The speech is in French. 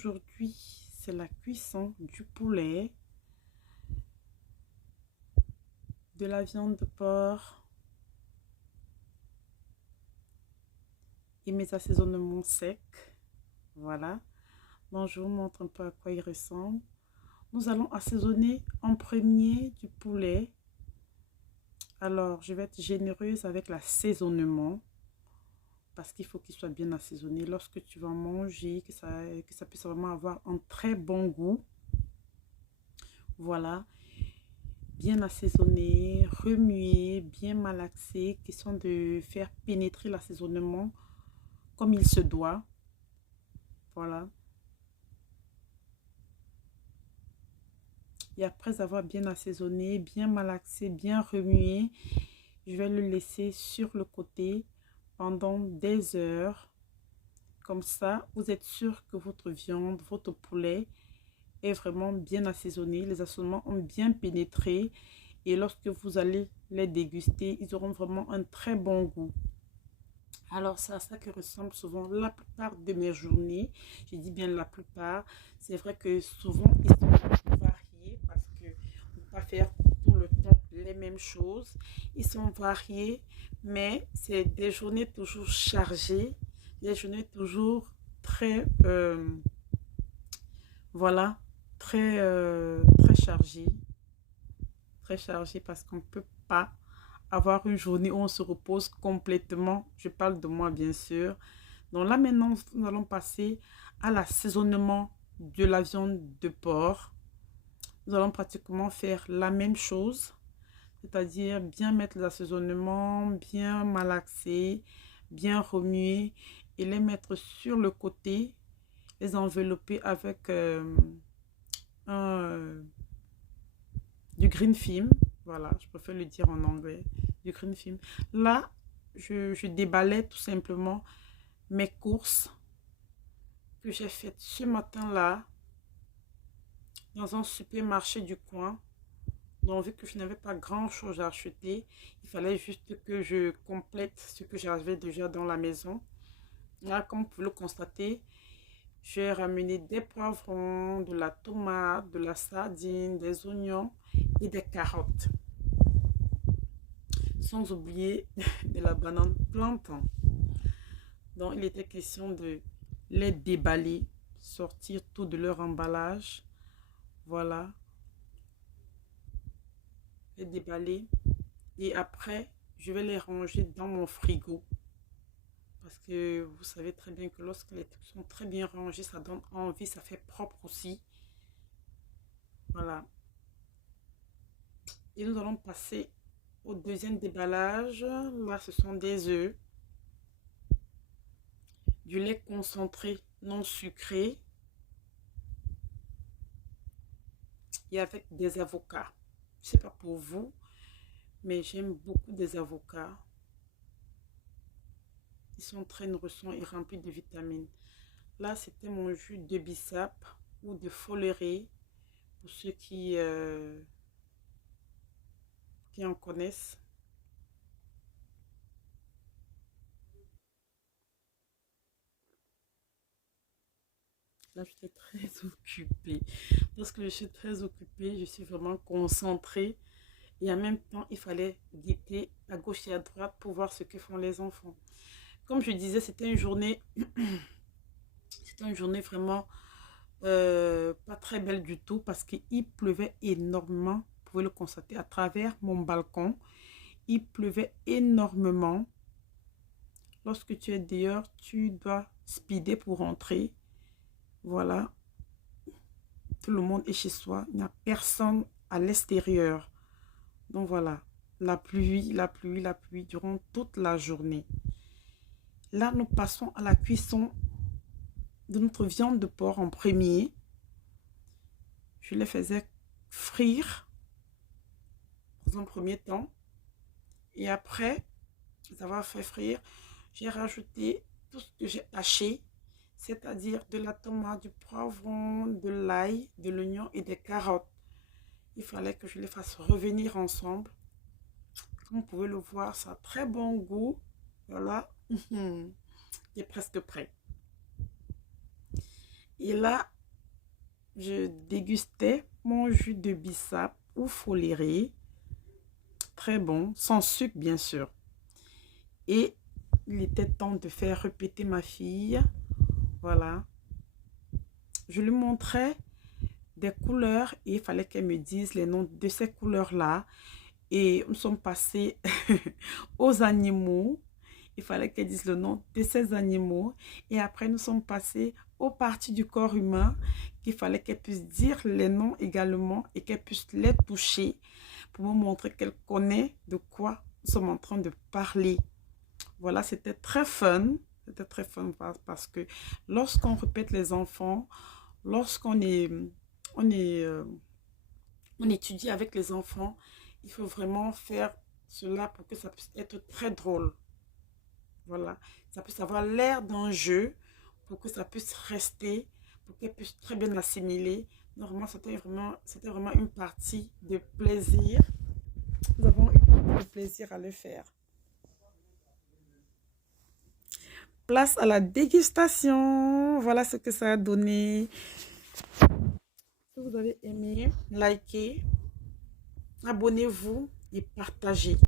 Aujourd'hui, c'est la cuisson du poulet, de la viande de porc et mes assaisonnements secs. Voilà. Donc, je vous montre un peu à quoi il ressemble. Nous allons assaisonner en premier du poulet. Alors, je vais être généreuse avec l'assaisonnement parce qu'il faut qu'il soit bien assaisonné. Lorsque tu vas manger, que ça puisse vraiment avoir un très bon goût. Voilà. Bien assaisonner, remuer, bien malaxer, question de faire pénétrer l'assaisonnement comme il se doit. Voilà. Et après avoir bien assaisonné, bien malaxé, bien remué, je vais le laisser sur le côté pendant des heures. Comme ça, vous êtes sûr que votre viande, votre poulet est vraiment bien assaisonné. Les assaisonnements ont bien pénétré. Et lorsque vous allez les déguster, ils auront vraiment un très bon goût. Alors, c'est à ça que ressemble souvent la plupart de mes journées. Je dis bien la plupart. C'est vrai que souvent, ils sont variés parce qu'on ne peut pas faire tout le temps les mêmes choses. Ils sont variés, mais c'est des journées toujours chargées, des journées toujours très, voilà, très chargées. Très chargées parce qu'on ne peut pas avoir une journée où on se repose complètement. Je parle de moi, bien sûr. Donc là, maintenant, nous allons passer à l'assaisonnement de la viande de porc. Nous allons pratiquement faire la même chose, c'est-à-dire bien mettre l'assaisonnement, bien malaxer, bien remuer et les mettre sur le côté, les envelopper avec du green film. Voilà, je préfère le dire en anglais, du green film. Là, je déballais tout simplement mes courses que j'ai faites ce matin-là dans un supermarché du coin. Donc, vu que je n'avais pas grand-chose à acheter, il fallait juste que je complète ce que j'avais déjà dans la maison. Là, comme vous pouvez le constater, j'ai ramené des poivrons, de la tomate, de la sardine, des oignons et des carottes. Sans oublier de la banane plantain. Donc, il était question de les déballer, sortir tout de leur emballage. Voilà, les déballer. Et après, je vais les ranger dans mon frigo. Parce que vous savez très bien que lorsque les trucs sont très bien rangés, ça donne envie, ça fait propre aussi. Voilà. Et nous allons passer au deuxième déballage. Là, ce sont des œufs, du lait concentré non sucré et avec des avocats. Je ne sais pas pour vous, mais j'aime beaucoup des avocats. Ils sont très nourrissants et remplis de vitamines. Là, c'était mon jus de bissap ou de foléré pour ceux qui en connaissent. Là, j'étais très occupée. Parce que je suis très occupée, je suis vraiment concentrée. Et en même temps, il fallait guetter à gauche et à droite pour voir ce que font les enfants. Comme je disais, c'était une journée vraiment pas très belle du tout parce qu'il pleuvait énormément. Vous pouvez le constater à travers mon balcon. Il pleuvait énormément. Lorsque tu es dehors, tu dois speeder pour rentrer. Voilà. Tout le monde est chez soi. Il n'y a personne à l'extérieur. Donc voilà. La pluie, la pluie, la pluie durant toute la journée. Là, nous passons à la cuisson de notre viande de porc en premier. Je les faisais frire dans un premier temps. Et après avoir fait frire, j'ai rajouté tout ce que j'ai haché, c'est-à-dire de la tomate, du poivron, de l'ail, de l'oignon et des carottes. Il fallait que je les fasse revenir ensemble. Comme vous pouvez le voir, ça a très bon goût. Voilà, il est presque prêt. Et là, je dégustais mon jus de bissap ou foléré. Très bon, sans sucre bien sûr. Et il était temps de faire répéter ma fille. Voilà. Je lui montrais des couleurs et il fallait qu'elle me dise les noms de ces couleurs-là. Et nous sommes passés aux animaux. Il fallait qu'elle dise le nom de ces animaux. Et après, nous sommes passés aux parties du corps humain qu'il fallait qu'elle puisse dire les noms également et qu'elle puisse les toucher pour me montrer qu'elle connaît de quoi nous sommes en train de parler. Voilà, c'était très fun. C'était très fun parce que lorsqu'on répète les enfants, lorsqu'on est, on est, on étudie avec les enfants, il faut vraiment faire cela pour que ça puisse être très drôle. Voilà, ça puisse avoir l'air d'un jeu pour que ça puisse rester, pour qu'elle puisse très bien assimiler. Normalement, c'était vraiment une partie de plaisir. Nous avons eu beaucoup de plaisir à le faire. Place à la dégustation. Voilà ce que ça a donné. Si vous avez aimé, likez, abonnez-vous et partagez.